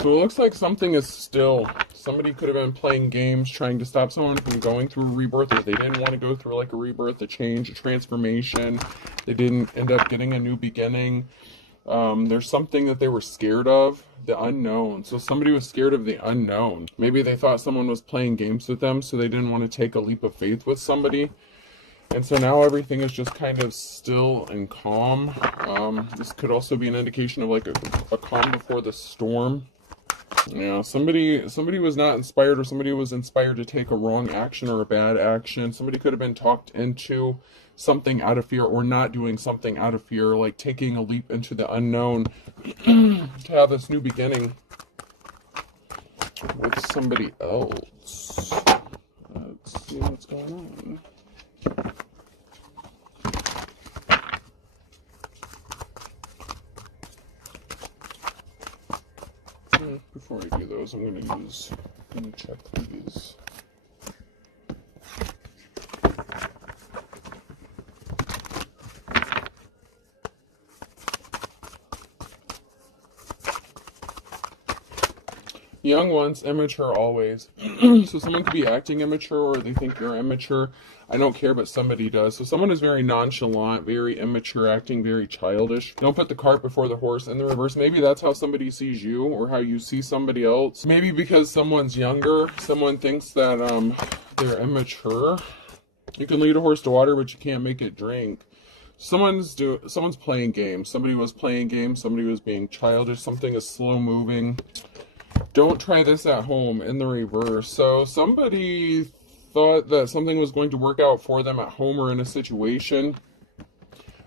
So it looks like something is still, somebody could have been playing games trying to stop someone from going through a rebirth, or they didn't want to go through like a rebirth, a change, a transformation. They didn't end up getting a new beginning. There's something that they were scared of, the unknown. So somebody was scared of the unknown. Maybe they thought someone was playing games with them, so they didn't want to take a leap of faith with somebody. And so now everything is just kind of still and calm. This could also be an indication of like a calm before the storm. Yeah, somebody was not inspired, or somebody was inspired to take a wrong action or a bad action. Somebody could have been talked into something out of fear, or not doing something out of fear, like taking a leap into the unknown to have this new beginning with somebody else. Let's see what's going on. Before I do those, I'm going to check these. Young once, immature always. So someone could be acting immature, or they think you're immature. I don't care, but somebody does. So someone is very nonchalant, very immature, acting very childish. Don't put the cart before the horse. In the reverse, maybe that's how somebody sees you, or how you see somebody else. Maybe because someone's younger, someone thinks that they're immature. You can lead a horse to water, but you can't make it drink. Someone's playing games. Somebody was playing games. Somebody was being childish. Something is slow moving. Don't try this at home, in the reverse. So somebody thought that something was going to work out for them at home or in a situation,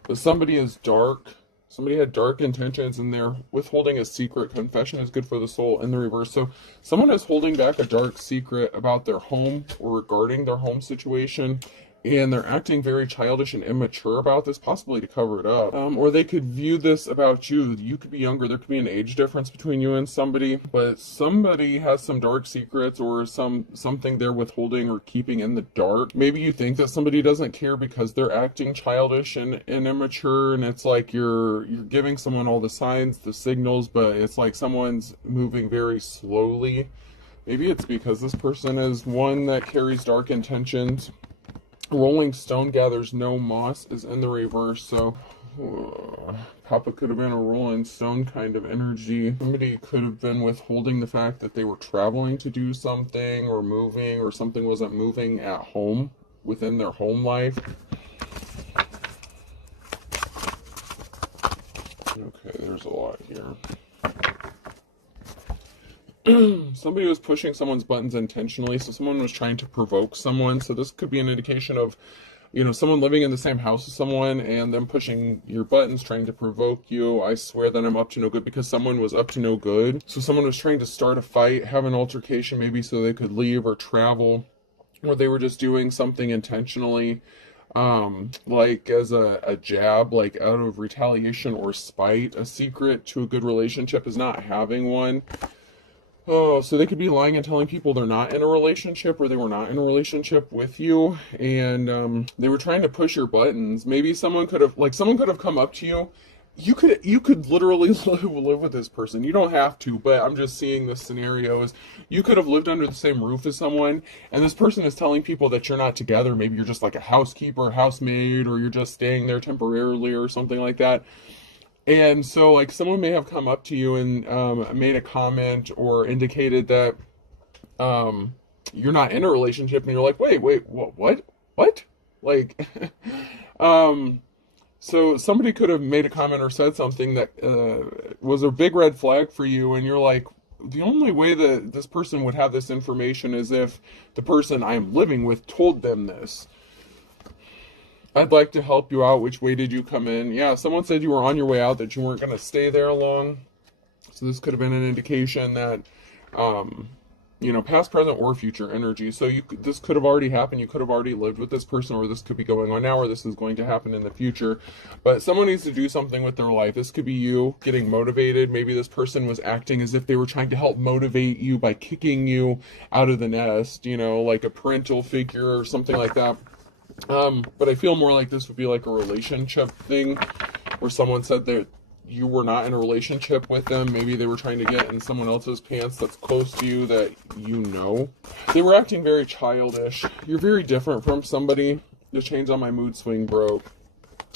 but somebody is dark. Somebody had dark intentions, and they're withholding a secret. Confession is good for the soul, in the reverse. So someone is holding back a dark secret about their home, or regarding their home situation, and they're acting very childish and immature about this, possibly to cover it up. Or they could view this about you. You could be younger. There could be an age difference between you and somebody, but somebody has some dark secrets, or something they're withholding or keeping in the dark. Maybe you think that somebody doesn't care because they're acting childish and immature, and it's like you're giving someone all the signs, the signals, but it's like someone's moving very slowly. Maybe it's because this person is one that carries dark intentions. Rolling stone gathers no moss is in the reverse, so Papa could have been a rolling stone kind of energy. Somebody could have been withholding the fact that they were traveling to do something, or moving, or something wasn't moving at home, within their home life. Okay, there's a lot here. Somebody was pushing someone's buttons intentionally, so someone was trying to provoke someone. So this could be an indication of, someone living in the same house as someone, and them pushing your buttons, trying to provoke you. I swear that I'm up to no good, because someone was up to no good. So someone was trying to start a fight, have an altercation, maybe so they could leave or travel, or they were just doing something intentionally, like as a jab, like out of retaliation or spite. A secret to a good relationship is not having one. Oh, so they could be lying and telling people they're not in a relationship, or they were not in a relationship with you, and they were trying to push your buttons. Maybe someone could have come up to you. You could literally live with this person. You don't have to, but I'm just seeing this scenario as you could have lived under the same roof as someone, and this person is telling people that you're not together. Maybe you're just like a housekeeper, housemaid, or you're just staying there temporarily, or something like that. And so, like, someone may have come up to you and made a comment, or indicated that you're not in a relationship, and you're like, wait, what? Like, so somebody could have made a comment or said something that was a big red flag for you, and you're like, the only way that this person would have this information is if the person I'm living with told them this. I'd like to help you out. Which way did you come in? Yeah, someone said you were on your way out, that you weren't going to stay there long. So this could have been an indication that, past, present, or future energy. So this could have already happened. You could have already lived with this person, or this could be going on now, or this is going to happen in the future. But someone needs to do something with their life. This could be you getting motivated. Maybe this person was acting as if they were trying to help motivate you by kicking you out of the nest, like a parental figure or something like that. But I feel more like this would be like a relationship thing, where someone said that you were not in a relationship with them. Maybe they were trying to get in someone else's pants that's close to you that you know. They were acting very childish. You're very different from somebody. The chains on my mood swing broke.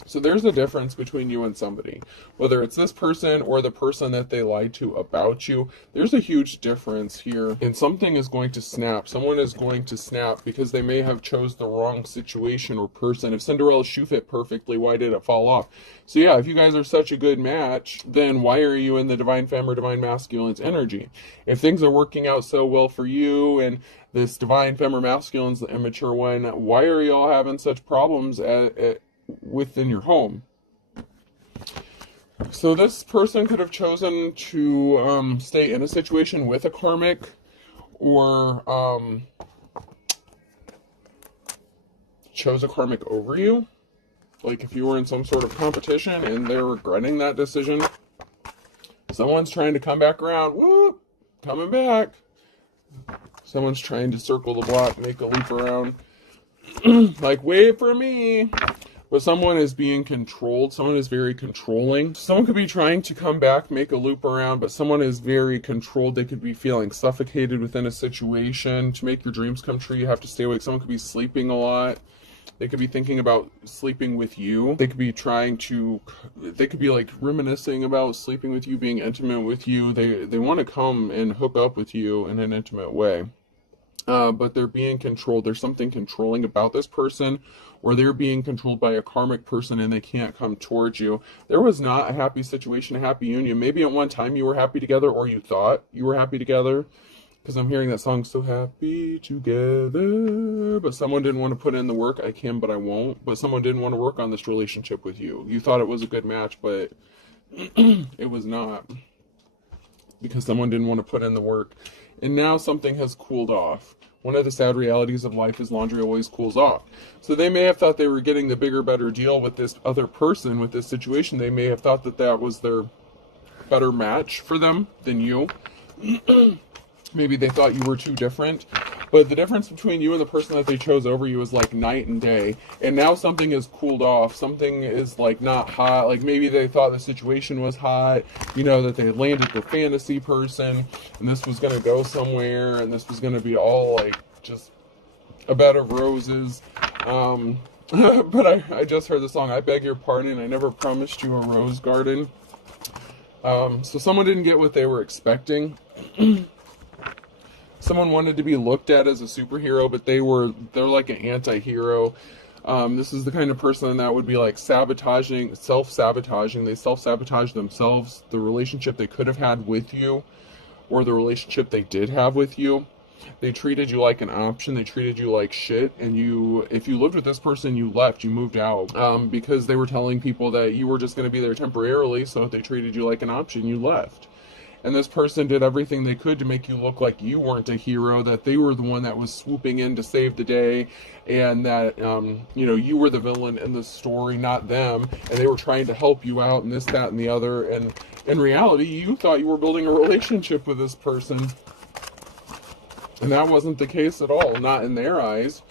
So there's a difference between you and somebody. Whether it's this person or the person that they lied to about you, there's a huge difference here. And something is going to snap. Someone is going to snap because they may have chose the wrong situation or person. If Cinderella's shoe fit perfectly, why did it fall off? So yeah, if you guys are such a good match, then why are you in the divine femme or divine masculine's energy? If things are working out so well for you and this divine femme or masculine's the immature one, why are y'all having such problems within your home? So this person could have chosen to stay in a situation with a karmic, or chose a karmic over you. Like if you were in some sort of competition and they're regretting that decision, someone's trying to come back around. Whoop, coming back. Someone's trying to circle the block, make a loop around. Like, wait for me. But someone is being controlled. Someone is very controlling. Someone could be trying to come back, make a loop around, but someone is very controlled. They could be feeling suffocated within a situation. To make your dreams come true, you have to stay awake. Someone could be sleeping a lot. They could be thinking about sleeping with you. They could be they could be like reminiscing about sleeping with you, being intimate with you. They want to come and hook up with you in an intimate way. But they're being controlled. There's something controlling about this person, or they're being controlled by a karmic person and they can't come towards you. There was not a happy situation, a happy union. Maybe at one time you were happy together, or you thought you were happy together. Because I'm hearing that song, So Happy Together. But someone didn't want to put in the work. I can, but I won't. But someone didn't want to work on this relationship with you. You thought it was a good match, but it was not. Because someone didn't want to put in the work. And now something has cooled off. One of the sad realities of life is laundry always cools off. So they may have thought they were getting the bigger, better deal with this other person, with this situation. They may have thought that that was their better match for them than you. Maybe they thought you were too different. But the difference between you and the person that they chose over you is like night and day. And now something has cooled off. Something is like not hot. Like maybe they thought the situation was hot. You know, that they had landed the fantasy person. And this was going to go somewhere. And this was going to be all like just a bed of roses. But I just heard the song, I Beg Your Pardon. I Never Promised You a Rose Garden. So someone didn't get what they were expecting. Someone wanted to be looked at as a superhero, but they're like an anti-hero. This is the kind of person that would be like self-sabotaging. They self-sabotage themselves, the relationship they could have had with you, or the relationship they did have with you. They treated you like an option. They treated you like shit. And if you lived with this person, you left, you moved out, because they were telling people that you were just going to be there temporarily. So if they treated you like an option, you left. And this person did everything they could to make you look like you weren't a hero, that they were the one that was swooping in to save the day, and that, you were the villain in the story, not them, and they were trying to help you out, and this, that, and the other. And in reality, you thought you were building a relationship with this person, and that wasn't the case at all, not in their eyes.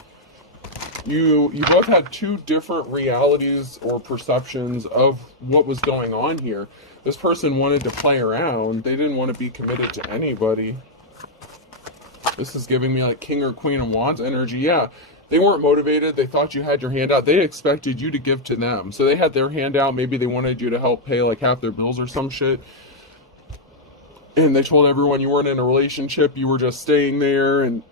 You both had two different realities or perceptions of what was going on here. This person wanted to play around. They didn't want to be committed to anybody. This is giving me like King or Queen of Wands energy. Yeah, they weren't motivated. They thought you had your hand out. They expected you to give to them. So they had their hand out. Maybe they wanted you to help pay like half their bills or some shit. And they told everyone you weren't in a relationship. You were just staying there. And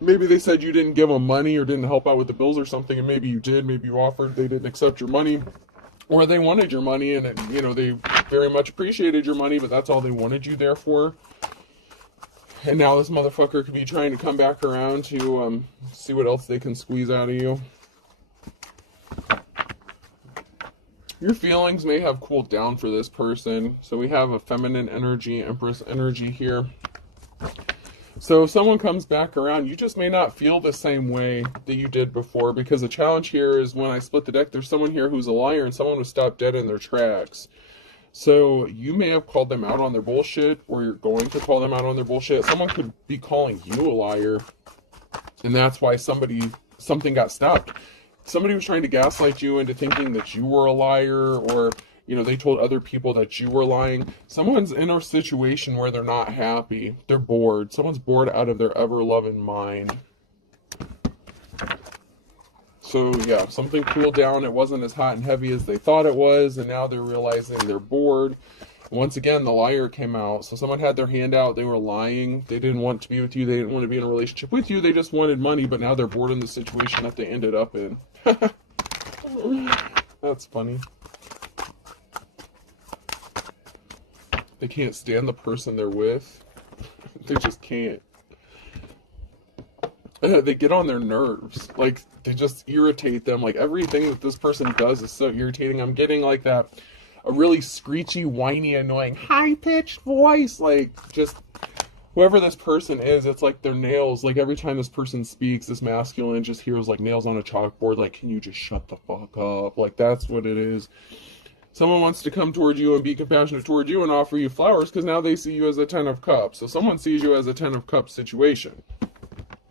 maybe they said you didn't give them money or didn't help out with the bills or something. And maybe you did. Maybe you offered. They didn't accept your money. Or they wanted your money, and they very much appreciated your money, but that's all they wanted you there for. And now this motherfucker could be trying to come back around to see what else they can squeeze out of you. Your feelings may have cooled down for this person. So we have a feminine energy, Empress energy here. So if someone comes back around, you just may not feel the same way that you did before, because the challenge here is when I split the deck, there's someone here who's a liar and someone who stopped dead in their tracks. So you may have called them out on their bullshit, or you're going to call them out on their bullshit. Someone could be calling you a liar, and that's why something got stopped. Somebody was trying to gaslight you into thinking that you were a liar, or You know, they told other people that you were lying. Someone's in a situation where they're not happy. They're bored. Someone's bored out of their ever-loving mind. So yeah, something cooled down. It wasn't as hot and heavy as they thought it was, and now they're realizing they're bored. Once again, the liar came out. So someone had their hand out. They were lying. They didn't want to be with you. They didn't want to be in a relationship with you. They just wanted money, but now they're bored in the situation that they ended up in. That's funny. They can't stand the person they're with. They just can't. They get on their nerves. Like, they just irritate them. Like, everything that this person does is so irritating. I'm getting like that, a really screechy, whiny, annoying, high-pitched voice. Like, just whoever this person is, it's like their nails. Like, every time this person speaks, this masculine just hears like nails on a chalkboard. Like, can you just shut the fuck up? Like, that's what it is. Someone wants to come toward you and be compassionate toward you and offer you flowers because now they see you as a 10 of cups. So someone sees you as a 10 of cups situation.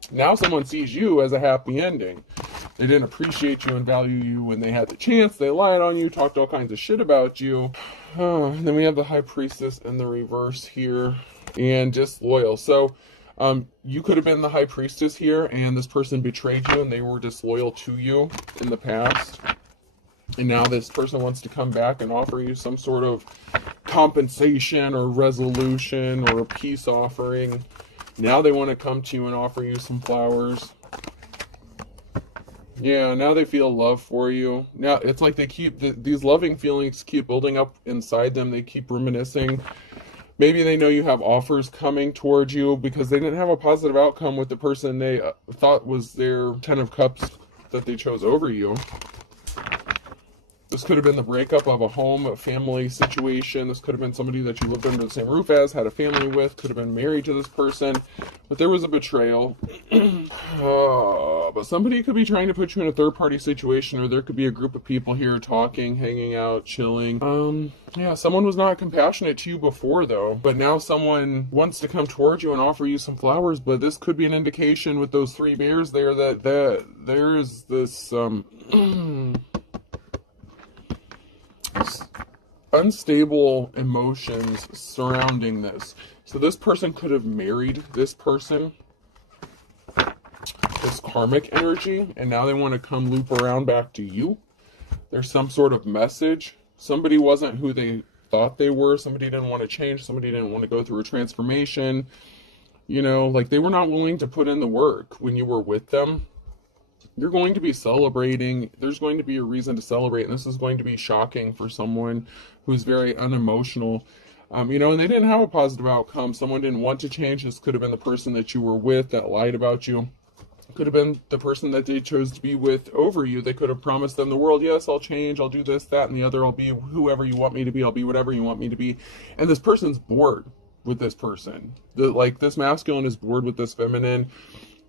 Now someone sees you as a happy ending. They didn't appreciate you and value you when they had the chance. They lied on you, talked all kinds of shit about you. And then we have the High Priestess in the reverse here. And disloyal. So you could have been the High Priestess here, and this person betrayed you and they were disloyal to you in the past. And now this person wants to come back and offer you some sort of compensation or resolution or a peace offering. Now they want to come to you and offer you some flowers. Yeah, now they feel love for you. Now it's like they keep, these loving feelings keep building up inside them. They keep reminiscing. Maybe they know you have offers coming towards you because they didn't have a positive outcome with the person they thought was their 10 of cups that they chose over you. This could have been the breakup of a home, a family situation. This could have been somebody that you lived under the same roof as, had a family with, could have been married to this person. But there was a betrayal. But somebody could be trying to put you in a third-party situation, or there could be a group of people here talking, hanging out, chilling. Yeah, someone was not compassionate to you before, though. But now someone wants to come towards you and offer you some flowers. But this could be an indication with those 3 bears there that there is this... unstable emotions surrounding this. So this person could have married this person, this karmic energy, and now they want to come loop around back to you. There's some sort of message. Somebody wasn't who they thought they were. Somebody didn't want to change. Somebody didn't want to go through a transformation. You know, like they were not willing to put in the work when you were with them. You're going to be celebrating. There's going to be a reason to celebrate, and this is going to be shocking for someone who's very unemotional. You know, and they didn't have a positive outcome. Someone didn't want to change. This could have been the person that you were with that lied about you. Could have been the person that they chose to be with over you. They could have promised them the world. Yes, I'll change. I'll do this, that, and the other. I'll be whoever you want me to be. I'll be whatever you want me to be. And this person's bored with this person. Like this masculine is bored with this feminine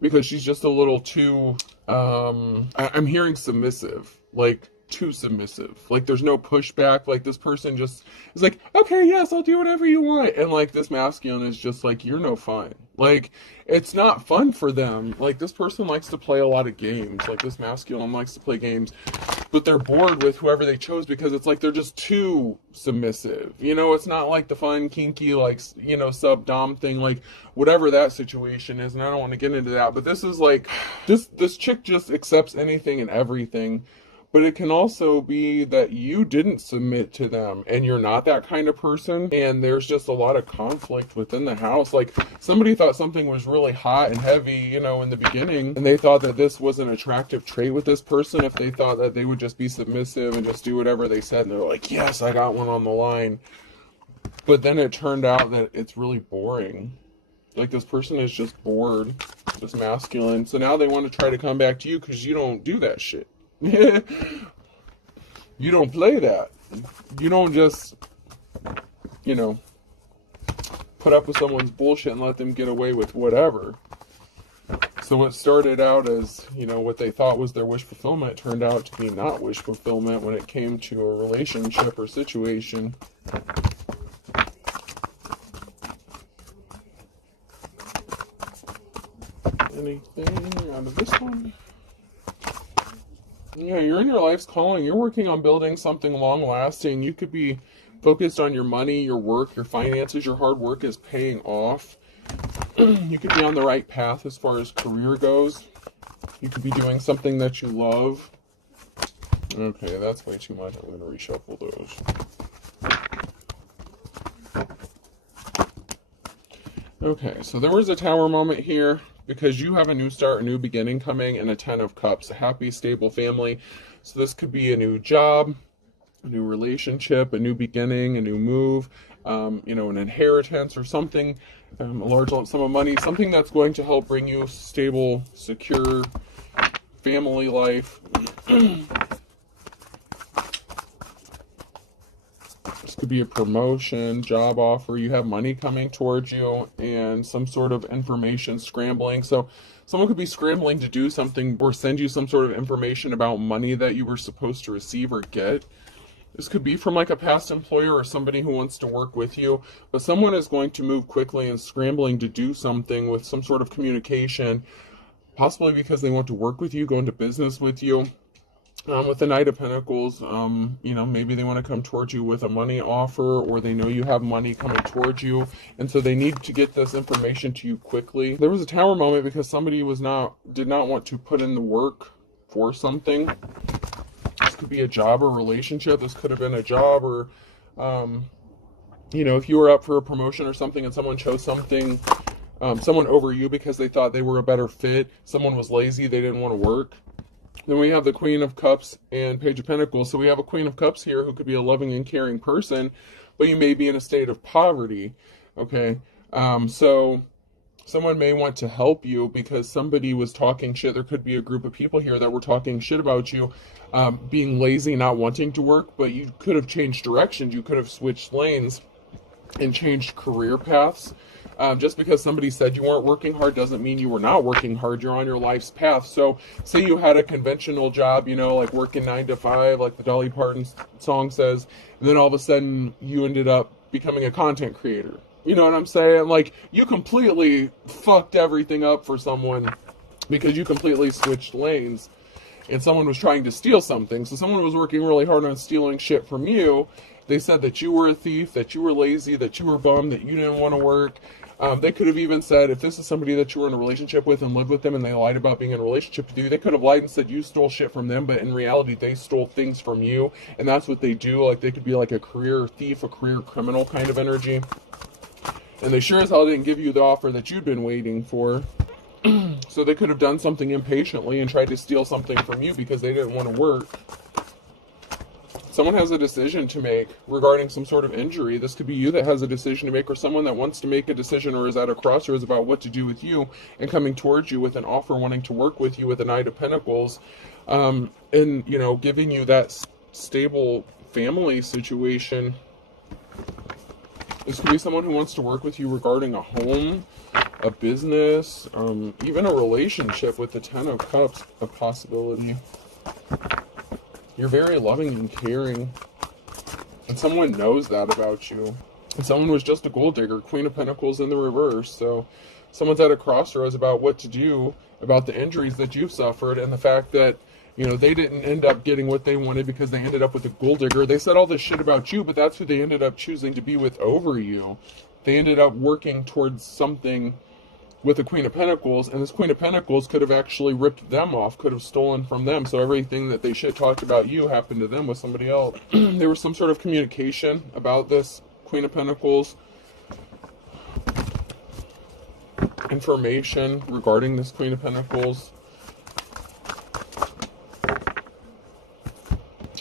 because she's just a little too... I'm hearing submissive, like too submissive. Like there's no pushback. Like this person just is like, okay, yes, I'll do whatever you want. And like this masculine is just like, you're no fun. Like it's not fun for them. Like this person likes to play a lot of games. Like this masculine likes to play games, but they're bored with whoever they chose because it's like they're just too submissive. You know, it's not like the fun, kinky, like, you know, sub-dom thing, like whatever that situation is. And I don't want to get into that, but this is like, this chick just accepts anything and everything. But it can also be that you didn't submit to them and you're not that kind of person. And there's just a lot of conflict within the house. Like somebody thought something was really hot and heavy, you know, in the beginning. And they thought that this was an attractive trait with this person. If they thought that they would just be submissive and just do whatever they said. And they're like, yes, I got one on the line. But then it turned out that it's really boring. Like this person is just bored, this masculine. So now they want to try to come back to you because you don't do that shit. You don't play that. You don't just, you know, put up with someone's bullshit and let them get away with whatever. So what started out as, you know, what they thought was their wish fulfillment turned out to be not wish fulfillment when it came to a relationship or situation. Anything out of this one? Yeah, you're in your life's calling. You're working on building something long lasting. You could be focused on your money, your work, your finances. Your hard work is paying off. You could be on the right path as far as career goes. You could be doing something that you love. Okay, that's way too much. I'm going to reshuffle those. Okay, so there was a Tower moment here because you have a new start, a new beginning coming, and a Ten of Cups, a happy, stable family. So this could be a new job, a new relationship, a new beginning, a new move, an inheritance or something, a large lump sum of money, something that's going to help bring you stable, secure family life. This could be a promotion, job offer, you have money coming towards you, and some sort of information scrambling. So someone could be scrambling to do something or send you some sort of information about money that you were supposed to receive or get. This could be from like a past employer or somebody who wants to work with you, but someone is going to move quickly and scrambling to do something with some sort of communication, possibly because they want to work with you, go into business with you. With the Knight of Pentacles, maybe they want to come towards you with a money offer, or they know you have money coming towards you, and so they need to get this information to you quickly. There was a Tower moment because somebody did not want to put in the work for something. This could be a job or relationship. This could have been a job or, if you were up for a promotion or something and someone chose someone over you because they thought they were a better fit. Someone was lazy. They didn't want to work. Then we have the Queen of Cups and Page of Pentacles. So we have a Queen of Cups here who could be a loving and caring person, but you may be in a state of poverty. Okay. So someone may want to help you because somebody was talking shit. There could be a group of people here that were talking shit about you, being lazy, not wanting to work, but you could have changed directions. You could have switched lanes and changed career paths. Just because somebody said you weren't working hard doesn't mean you were not working hard. You're on your life's path. So say you had a conventional job, like working 9 to 5, like the Dolly Parton song says, and then all of a sudden you ended up becoming a content creator. You know what I'm saying? Like, you completely fucked everything up for someone because you completely switched lanes and someone was trying to steal something. So someone was working really hard on stealing shit from you. They said that you were a thief, that you were lazy, that you were bummed, that you didn't want to work. They could have even said, if this is somebody that you were in a relationship with and lived with them and they lied about being in a relationship with you, they could have lied and said you stole shit from them, but in reality they stole things from you, and that's what they do. Like, they could be like a career thief, a career criminal kind of energy. And they sure as hell didn't give you the offer that you'd been waiting for. So they could have done something impatiently and tried to steal something from you because they didn't want to work. Someone has a decision to make regarding some sort of injury. This could be you that has a decision to make, or someone that wants to make a decision or is at a crossroads about what to do with you and coming towards you with an offer, wanting to work with you with a Knight of Pentacles, and, giving you that stable family situation. This could be someone who wants to work with you regarding a home, a business, even a relationship with the Ten of Cups, a possibility. You're very loving and caring, and someone knows that about you. And someone was just a gold digger, Queen of Pentacles in the reverse. So someone's at a crossroads about what to do about the injuries that you've suffered and the fact that, they didn't end up getting what they wanted because they ended up with a gold digger. They said all this shit about you, but that's who they ended up choosing to be with over you. They ended up working towards something with the Queen of Pentacles, and this Queen of Pentacles could have actually ripped them off, could have stolen from them. So everything that they shit talked about you happened to them with somebody else. There was some sort of communication about this Queen of Pentacles, information regarding this Queen of Pentacles.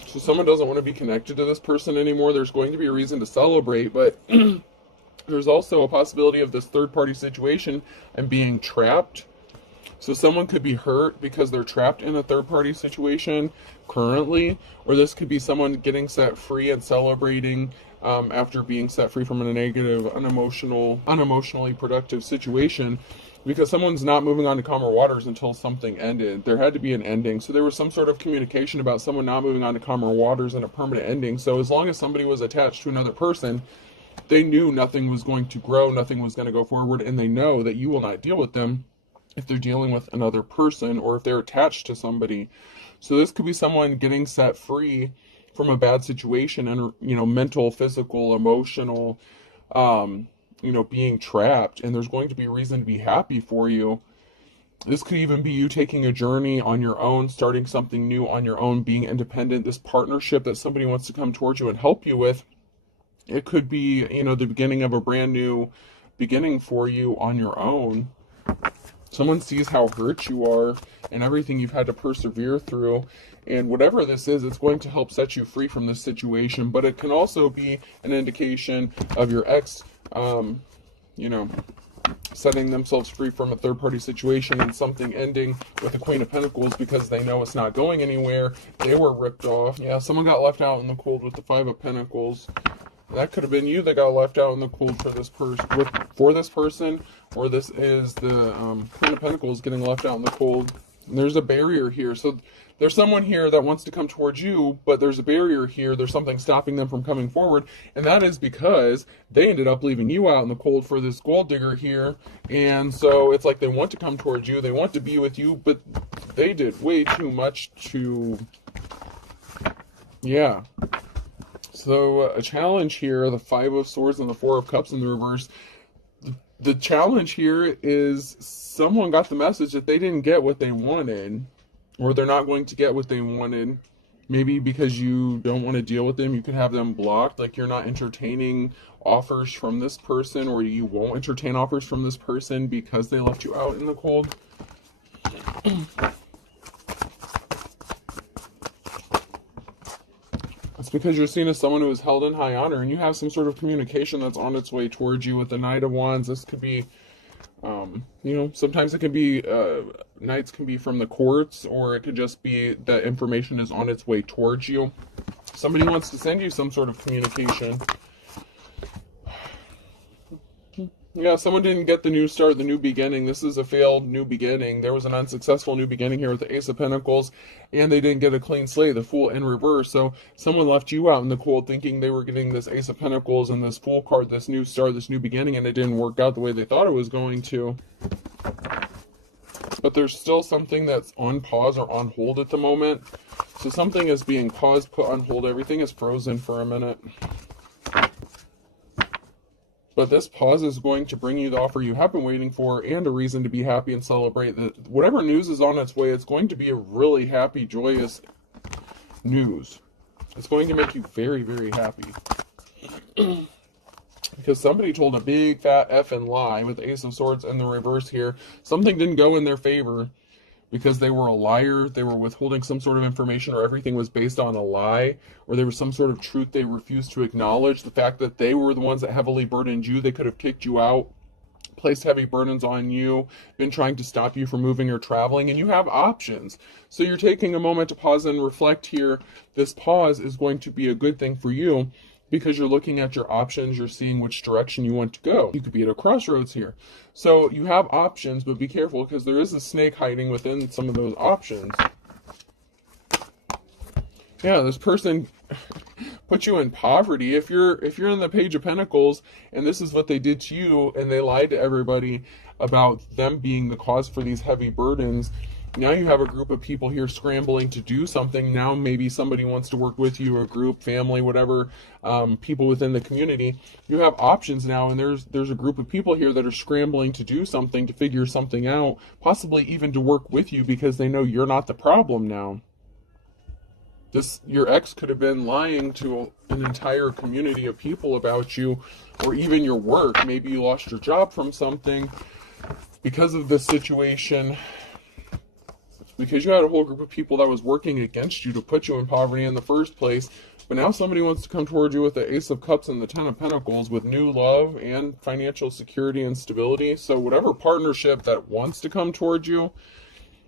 So someone doesn't want to be connected to this person anymore. There's going to be a reason to celebrate, but there's also a possibility of this third-party situation and being trapped. So someone could be hurt because they're trapped in a third-party situation currently, or this could be someone getting set free and celebrating after being set free from a negative, unemotionally productive situation, because someone's not moving on to calmer waters until something ended. There had to be an ending. So there was some sort of communication about someone not moving on to calmer waters and a permanent ending. So as long as somebody was attached to another person, they knew nothing was going to grow, nothing was going to go forward, and they know that you will not deal with them if they're dealing with another person or if they're attached to somebody. So this could be someone getting set free from a bad situation and, mental, physical, emotional, being trapped, and there's going to be a reason to be happy for you. This could even be you taking a journey on your own, starting something new on your own, being independent, this partnership that somebody wants to come towards you and help you with. It could be, the beginning of a brand new beginning for you on your own. Someone sees how hurt you are and everything you've had to persevere through. And whatever this is, it's going to help set you free from this situation. But it can also be an indication of your ex, setting themselves free from a third-party situation and something ending with the Queen of Pentacles because they know it's not going anywhere. They were ripped off. Yeah, someone got left out in the cold with the Five of Pentacles. That could have been you that got left out in the cold for this person, or this is the Queen of Pentacles getting left out in the cold. And there's a barrier here. So there's someone here that wants to come towards you, but there's a barrier here. There's something stopping them from coming forward, and that is because they ended up leaving you out in the cold for this gold digger here. And so it's like they want to come towards you, they want to be with you, but they did way too much to, yeah. So a challenge here, the Five of Swords and the Four of Cups in the reverse. The challenge here is someone got the message that they didn't get what they wanted, or they're not going to get what they wanted. Maybe because you don't want to deal with them, you could have them blocked, like you're not entertaining offers from this person, or you won't entertain offers from this person because they left you out in the cold. It's because you're seen as someone who is held in high honor, and you have some sort of communication that's on its way towards you with the Knight of Wands. This could be, sometimes it can be, knights can be from the courts, or it could just be that information is on its way towards you. Somebody wants to send you some sort of communication. Yeah, someone didn't get the new start, the new beginning. This is a failed new beginning. There was an unsuccessful new beginning here with the Ace of Pentacles, and they didn't get a clean slate, the Fool in reverse. So someone left you out in the cold thinking they were getting this Ace of Pentacles and this Fool card, this new start, this new beginning, and it didn't work out the way they thought it was going to. But there's still something that's on pause or on hold at the moment. So something is being paused, put on hold. Everything is frozen for a minute. But this pause is going to bring you the offer you have been waiting for, and a reason to be happy and celebrate. That whatever news is on its way, it's going to be a really happy, joyous news. It's going to make you very, very happy. Because somebody told a big fat effing lie with the Ace of Swords in the reverse here. Something didn't go in their favor because they were a liar, they were withholding some sort of information, or everything was based on a lie, or there was some sort of truth they refused to acknowledge. The fact that they were the ones that heavily burdened you, they could have kicked you out, placed heavy burdens on you, been trying to stop you from moving or traveling, and you have options. So you're taking a moment to pause and reflect here. This pause is going to be a good thing for you, because you're looking at your options, you're seeing which direction you want to go. You could be at a crossroads here. So you have options, but be careful, because there is a snake hiding within some of those options. Yeah, this person put you in poverty. If you're in the Page of Pentacles, and this is what they did to you, and they lied to everybody about them being the cause for these heavy burdens, now you have a group of people here scrambling to do something. Now maybe somebody wants to work with you, a group, family, whatever, people within the community. You have options now, and there's a group of people here that are scrambling to do something, to figure something out, possibly even to work with you, because they know you're not the problem now. Your ex could have been lying to an entire community of people about you, or even your work. Maybe you lost your job from something because of this situation, because you had a whole group of people that was working against you to put you in poverty in the first place. But now somebody wants to come towards you with the Ace of Cups and the Ten of Pentacles, with new love and financial security and stability. So whatever partnership that wants to come towards you,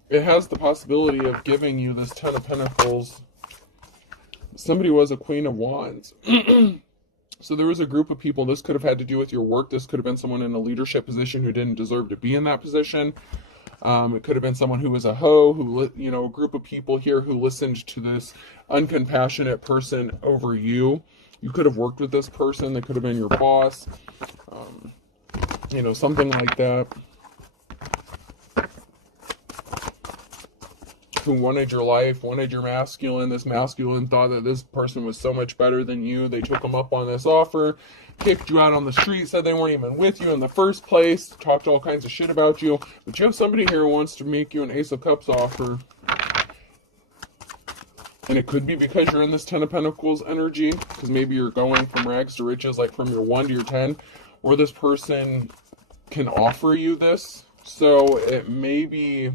it has the possibility of giving you this Ten of Pentacles. Somebody was a Queen of Wands. So there was a group of people. This could have had to do with your work. This could have been someone in a leadership position who didn't deserve to be in that position. It could have been someone who was a hoe, a group of people here who listened to this uncompassionate person over you. You could have worked with this person. They could have been your boss, something like that. who wanted your life, wanted your masculine. This masculine thought that this person was so much better than you. They took them up on this offer, kicked you out on the street, said they weren't even with you in the first place, talked all kinds of shit about you. But you have somebody here who wants to make you an Ace of Cups offer. And it could be because you're in this Ten of Pentacles energy, because maybe you're going from rags to riches, like from your 1 to your 10, or this person can offer you this. So it may be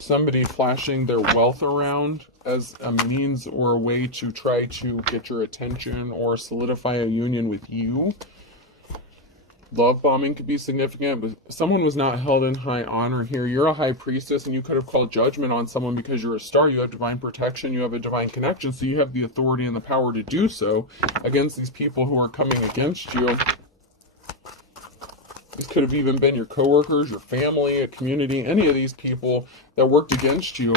somebody flashing their wealth around as a means or a way to try to get your attention or solidify a union with you. Love bombing could be significant, but someone was not held in high honor here. You're a high priestess, and you could have called judgment on someone because you're a star. You have divine protection, you have a divine connection, so you have the authority and the power to do so against these people who are coming against you. This could have even been your coworkers, your family, a community, any of these people that worked against you.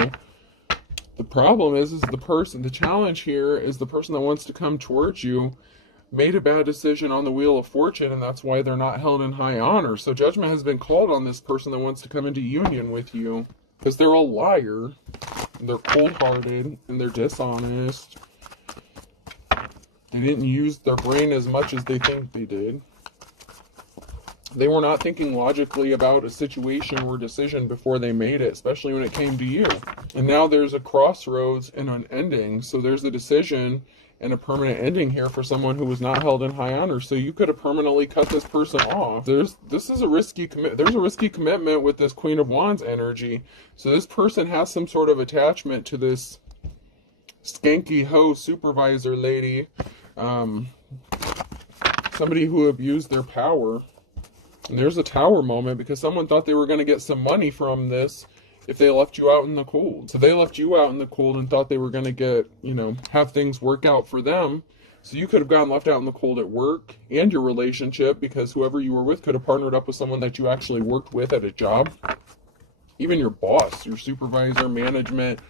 The problem is the challenge here is the person that wants to come towards you made a bad decision on the Wheel of Fortune, and that's why they're not held in high honor. So judgment has been called on this person that wants to come into union with you, because they're a liar, they're cold-hearted, and they're dishonest. They didn't use their brain as much as they think they did. They were not thinking logically about a situation or decision before they made it, especially when it came to you. And now there's a crossroads and an ending. So there's a decision and a permanent ending here for someone who was not held in high honor. So you could have permanently cut this person off. There's a risky commitment with this Queen of Wands energy. So this person has some sort of attachment to this skanky hoe supervisor lady. Somebody who abused their power. And there's a tower moment because someone thought they were going to get some money from this if they left you out in the cold. So they left you out in the cold and thought they were going to get, have things work out for them. So you could have gotten left out in the cold at work and your relationship, because whoever you were with could have partnered up with someone that you actually worked with at a job. Even your boss, your supervisor, management,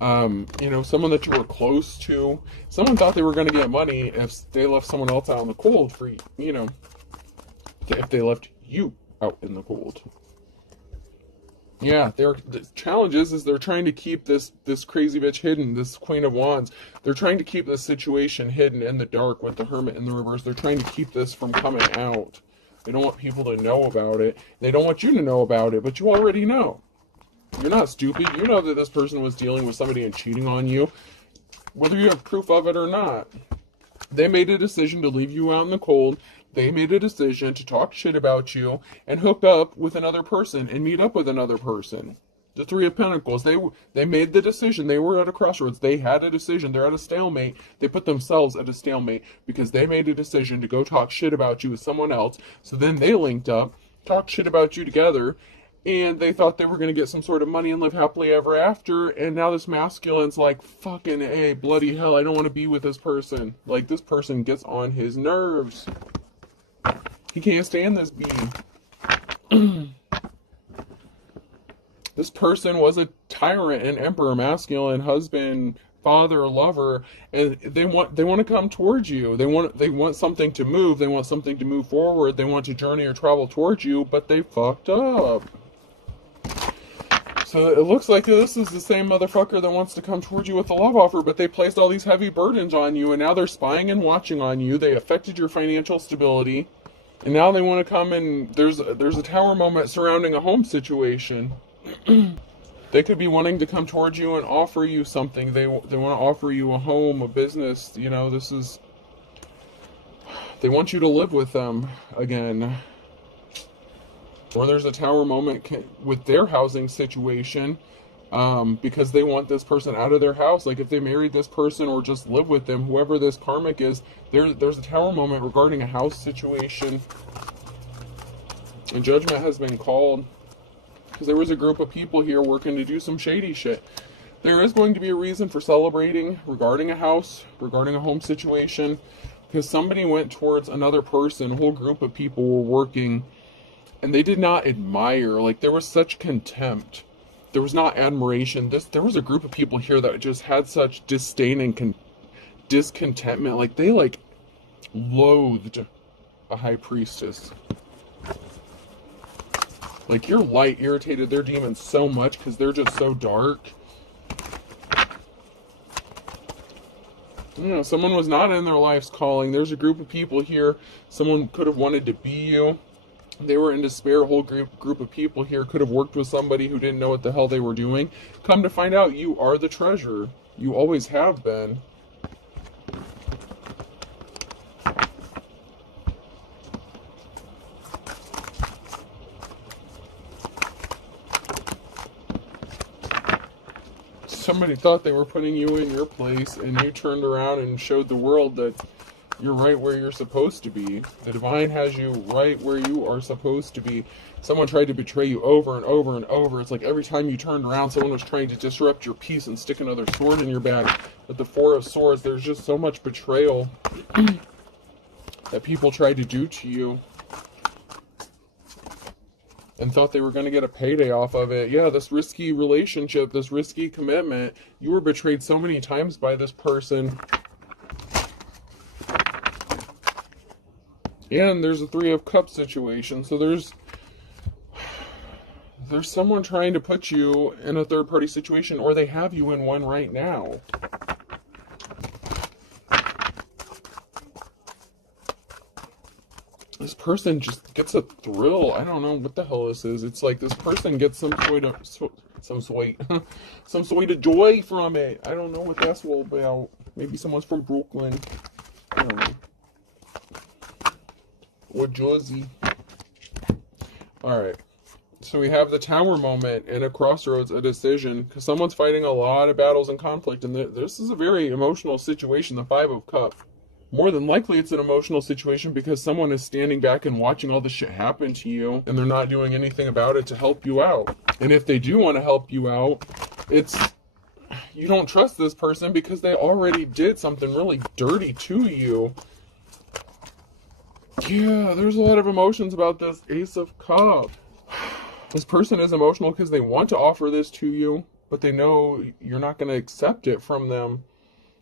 someone that you were close to. Someone thought they were going to get money if they left someone else out in the cold for, if they left you out in the cold. Yeah, the challenge is they're trying to keep this crazy bitch hidden, this Queen of Wands. They're trying to keep this situation hidden in the dark with the Hermit in the reverse. They're trying to keep this from coming out. They don't want people to know about it. They don't want you to know about it, but you already know. You're not stupid. You know that this person was dealing with somebody and cheating on you, whether you have proof of it or not. They made a decision to leave you out in the cold. They made a decision to talk shit about you and hook up with another person and meet up with another person. The Three of Pentacles, they made the decision. They were at a crossroads. They had a decision. They're at a stalemate. They put themselves at a stalemate because they made a decision to go talk shit about you with someone else. So then they linked up, talked shit about you together, and they thought they were going to get some sort of money and live happily ever after. And now this masculine's like, fucking A, bloody hell, I don't want to be with this person. Like, this person gets on his nerves. He can't stand this being. This person was a tyrant, an emperor, masculine, husband, father, lover, and they want to come towards you. They want something to move. They want something to move forward. They want to journey or travel towards you, but they fucked up. So it looks like this is the same motherfucker that wants to come towards you with a love offer, but they placed all these heavy burdens on you, and now they're spying and watching on you. They affected your financial stability, and now they want to come and there's a tower moment surrounding a home situation. They could be wanting to come towards you and offer you something. They want to offer you a home, a business. They want you to live with them again. Or there's a tower moment with their housing situation, because they want this person out of their house. Like if they married this person or just live with them, whoever this karmic is, there's a tower moment regarding a house situation. And judgment has been called because there was a group of people here working to do some shady shit. There is going to be a reason for celebrating regarding a house, regarding a home situation, because somebody went towards another person. A whole group of people were working, and they did not admire. Like, there was such contempt. There was not admiration. There was a group of people here that just had such disdain and discontentment. Like, they, loathed a high priestess. Like, your light irritated their demons so much because they're just so dark. You know, someone was not in their life's calling. There's a group of people here. Someone could have wanted to be you. They were in despair. A whole group of people here could have worked with somebody who didn't know what the hell they were doing. Come to find out, you are the treasure. You always have been. Somebody thought they were putting you in your place, and you turned around and showed the world that you're right where you're supposed to be. The divine has you right where you are supposed to be. Someone tried to betray you over and over and over. It's like every time you turned around, someone was trying to disrupt your peace and stick another sword in your back. With the Four of Swords, there's just so much betrayal that people tried to do to you, and thought they were going to get a payday off of it. Yeah, this risky relationship, this risky commitment, you were betrayed so many times by this person. And there's a Three of Cups situation. So there's someone trying to put you in a third-party situation, or they have you in one right now. This person just gets a thrill. I don't know what the hell this is. It's like this person gets some sort of joy from it. I don't know what that's all about. Maybe someone's from Brooklyn. I don't know. Or Jersey. Alright. So we have the Tower moment and a crossroads, a decision. Because someone's fighting a lot of battles and conflict. And this is a very emotional situation, the Five of Cups. More than likely, it's an emotional situation because someone is standing back and watching all this shit happen to you, and they're not doing anything about it to help you out. And if they do want to help you out, you don't trust this person because they already did something really dirty to you. Yeah, there's a lot of emotions about this Ace of Cups. This person is emotional because they want to offer this to you, but they know you're not going to accept it from them.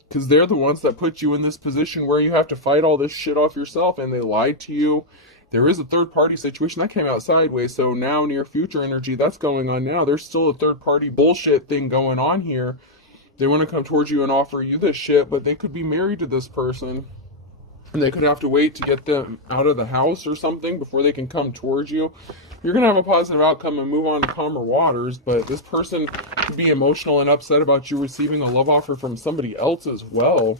Because they're the ones that put you in this position where you have to fight all this shit off yourself, and they lied to you. There is a third-party situation. That came out sideways, so now near future energy, that's going on now. There's still a third-party bullshit thing going on here. They want to come towards you and offer you this shit, but they could be married to this person. And they could have to wait to get them out of the house or something before they can come towards you. You're going to have a positive outcome and move on to calmer waters, but this person could be emotional and upset about you receiving a love offer from somebody else as well.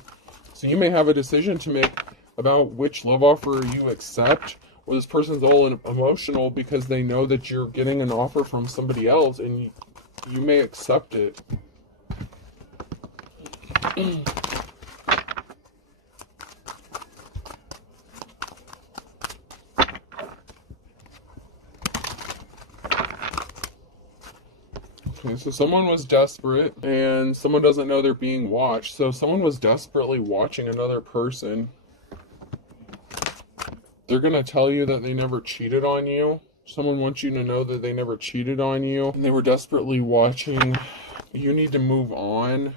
So you may have a decision to make about which love offer you accept, or this person's all emotional because they know that you're getting an offer from somebody else and you may accept it. Okay, so someone was desperate, and someone doesn't know they're being watched. So someone was desperately watching another person. They're going to tell you that they never cheated on you. Someone wants you to know that they never cheated on you, and they were desperately watching. You need to move on.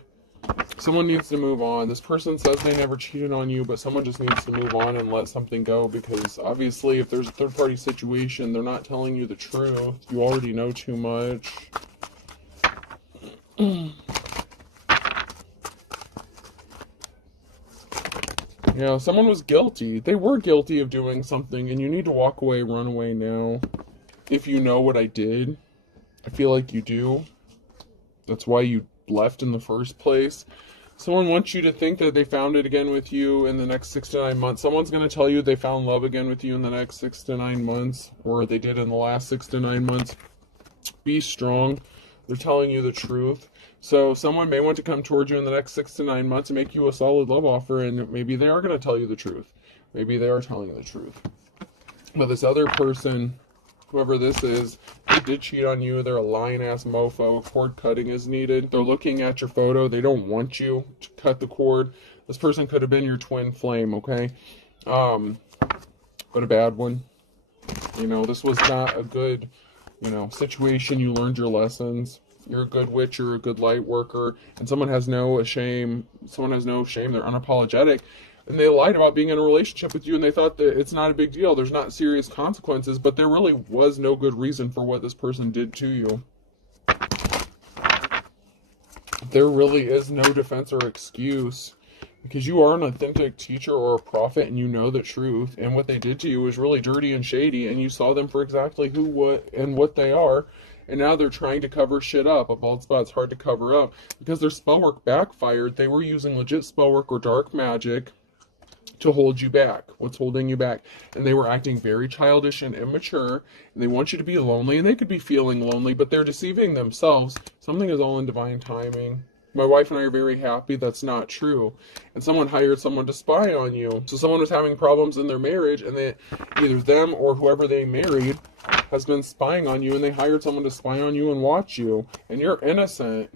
Someone needs to move on. This person says they never cheated on you, but someone just needs to move on and let something go, because obviously if there's a third-party situation, they're not telling you the truth. You already know too much. Yeah, someone was guilty. They were guilty of doing something, and you need to walk away, run away now. If you know what I did, I feel like you do. That's why you left in the first place. Someone wants you to think that they found it again with you in the next 6 to 9 months. Someone's going to tell you they found love again with you in the next 6 to 9 months, or they did in the last 6 to 9 months. Be strong. They're telling you the truth. So someone may want to come towards you in the next 6 to 9 months and make you a solid love offer, and maybe they are going to tell you the truth. Maybe they are telling you the truth. But this other person, whoever this is, they did cheat on you. They're a lying-ass mofo. Cord cutting is needed. They're looking at your photo. They don't want you to cut the cord. This person could have been your twin flame, okay? But a bad one. You know, this was not a good, situation. You learned your lessons. You're a good witch, you're a good light worker, and someone has no shame. They're unapologetic, and they lied about being in a relationship with you, and they thought that it's not a big deal. There's not serious consequences, but there really was no good reason for what this person did to you. There really is no defense or excuse. because you are an authentic teacher or a prophet and you know the truth, and what they did to you was really dirty and shady, and you saw them for exactly who, what, and what they are, and now they're trying to cover shit up. A bald spot's hard to cover up because their spell work backfired. They were using legit spell work or dark magic to hold you back. What's holding you back? And they were acting very childish and immature, and they want you to be lonely, and they could be feeling lonely, but they're deceiving themselves. Something is all in divine timing. My wife and I are very happy that's not true. And someone hired someone to spy on you. So someone was having problems in their marriage, and they, either them or whoever they married has been spying on you, and they hired someone to spy on you and watch you, and you're innocent.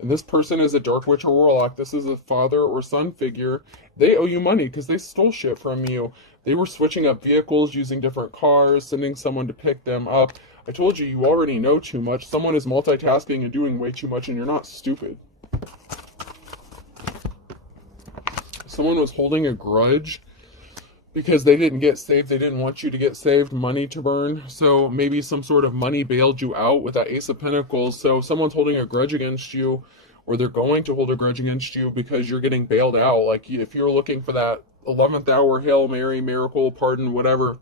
And this person is a dark witch or warlock. This is a father or son figure. They owe you money because they stole shit from you. They were switching up vehicles, using different cars, sending someone to pick them up. I told you, you already know too much. Someone is multitasking and doing way too much, and you're not stupid. Someone was holding a grudge because they didn't get saved. They didn't want you to get saved, money to burn. So maybe some sort of money bailed you out with that Ace of Pentacles. So someone's holding a grudge against you, or they're going to hold a grudge against you because you're getting bailed out. Like if you're looking for that 11th hour Hail Mary, miracle, pardon, whatever,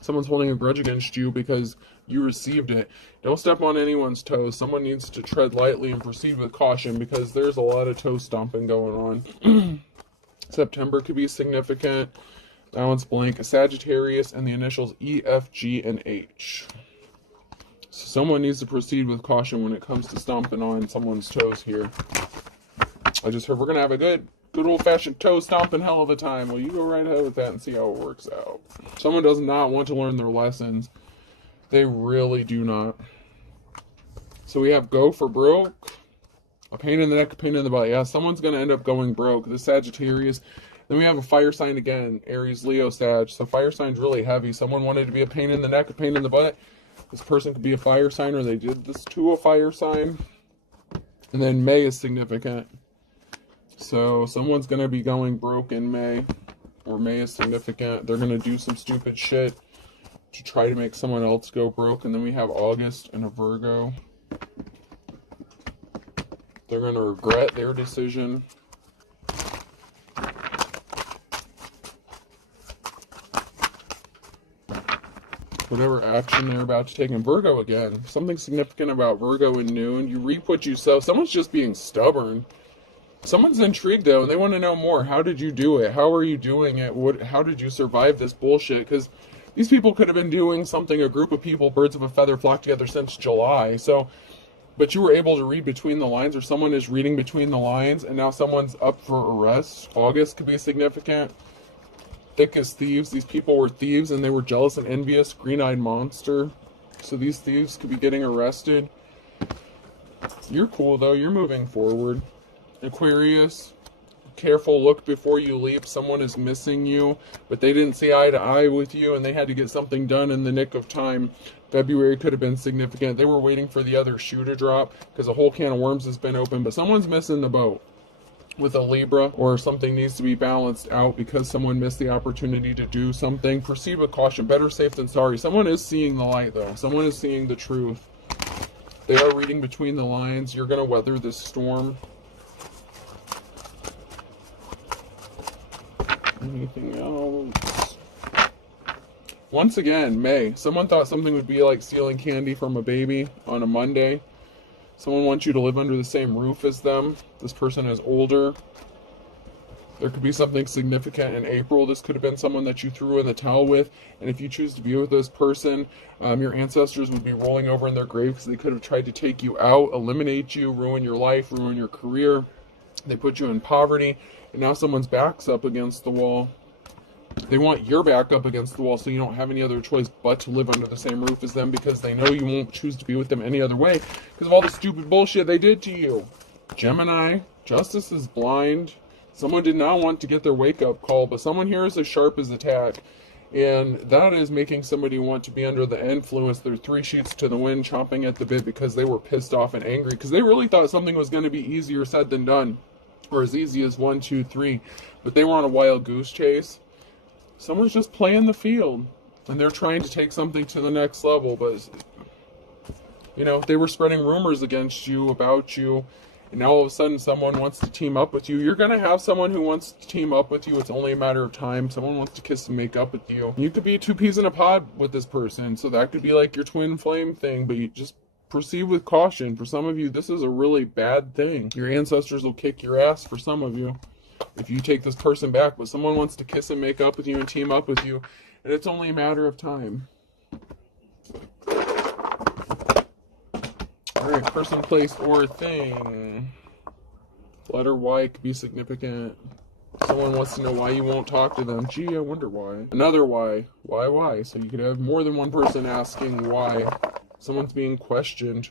someone's holding a grudge against you because you received it. Don't step on anyone's toes. Someone needs to tread lightly and proceed with caution because there's a lot of toe stomping going on. September could be significant. That one's blank. A Sagittarius and the initials E, F, G, and H. So someone needs to proceed with caution when it comes to stomping on someone's toes here. I just heard we're going to have a good old-fashioned toe stomping hell of a time. Well, you go right ahead with that and see how it works out. Someone does not want to learn their lessons. They really do not. So we have go for broke. A pain in the neck, a pain in the butt. Yeah, someone's going to end up going broke. The Sagittarius. Then we have a fire sign again, Aries, Leo, Sag. So fire sign's really heavy. Someone wanted to be a pain in the neck, a pain in the butt. This person could be a fire sign, or they did this to a fire sign. And then May is significant. So someone's going to be going broke in May, or May is significant. They're going to do some stupid shit to try to make someone else go broke. And then we have August and a Virgo. They're going to regret their decision. Whatever action they're about to take. In Virgo again, something significant about Virgo in noon. You reap what you sow. Someone's just being stubborn. Someone's intrigued though, and they want to know more. How did you do it? How are you doing it? How did you survive this bullshit? Because these people could have been doing something, a group of people, birds of a feather flock together since July. So, but you were able to read between the lines, or someone is reading between the lines, and now someone's up for arrest. August could be significant. Thick as thieves. These people were thieves and they were jealous and envious. Green-eyed monster. So these thieves could be getting arrested. You're cool though. You're moving forward. Aquarius. Careful. Look before you leap. Someone is missing you, but they didn't see eye to eye with you and they had to get something done in the nick of time. February could have been significant. They were waiting for the other shoe to drop because a whole can of worms has been opened, but someone's missing the boat. With a Libra, or something needs to be balanced out because someone missed the opportunity to do something. Proceed with caution. Better safe than sorry. Someone is seeing the light though. Someone is seeing the truth. They are reading between the lines. You're going to weather this storm. Anything else? Once again, May. Someone thought something would be like stealing candy from a baby on a Monday. Someone wants you to live under the same roof as them. This person is older. There could be something significant in April. This could have been someone that you threw in the towel with. And if you choose to be with this person, your ancestors would be rolling over in their grave because they could have tried to take you out, eliminate you, ruin your life, ruin your career. They put you in poverty. And now someone's back's up against the wall. They want your back up against the wall so you don't have any other choice but to live under the same roof as them because they know you won't choose to be with them any other way because of all the stupid bullshit they did to you. Gemini, justice is blind. Someone did not want to get their wake-up call, but someone here is as sharp as a tack. And that is making somebody want to be under the influence. They're three sheets to the wind, chomping at the bit because they were pissed off and angry because they really thought something was going to be easier said than done, or as easy as 1, 2, 3. But they were on a wild goose chase. Someone's just playing the field, and they're trying to take something to the next level, but, you know, they were spreading rumors against you, about you, and now all of a sudden someone wants to team up with you. You're going to have someone who wants to team up with you. It's only a matter of time. Someone wants to kiss and make up with you. You could be two peas in a pod with this person, so that could be like your twin flame thing, but you just proceed with caution. For some of you, this is a really bad thing. Your ancestors will kick your ass for some of you if you take this person back, but someone wants to kiss and make up with you and team up with you, and it's only a matter of time. Alright, person, place, or thing. Letter Y could be significant. Someone wants to know why you won't talk to them. Gee, I wonder why. Another why. Why? So you could have more than one person asking why. Someone's being questioned.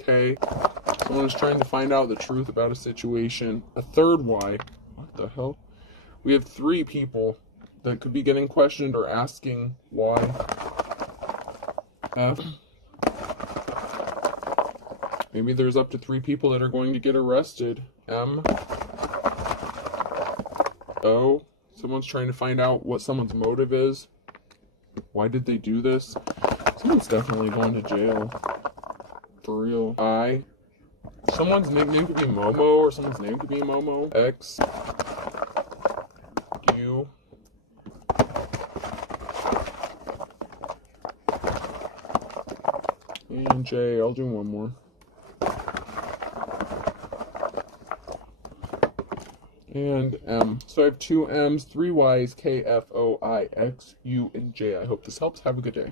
Okay. Someone is trying to find out the truth about a situation. A third why. What the hell? We have 3 people that could be getting questioned or asking why. F. Maybe there's up to 3 people that are going to get arrested. M. O. Someone's trying to find out what someone's motive is. Why did they do this? Someone's definitely going to jail. For real. I. Someone's nickname could be Momo, or someone's name could be Momo. X. U. And J. I'll do one more. And M. So I have 2 M's, 3 Y's, K, F, O, I, X, U, and J. I hope this helps. Have a good day.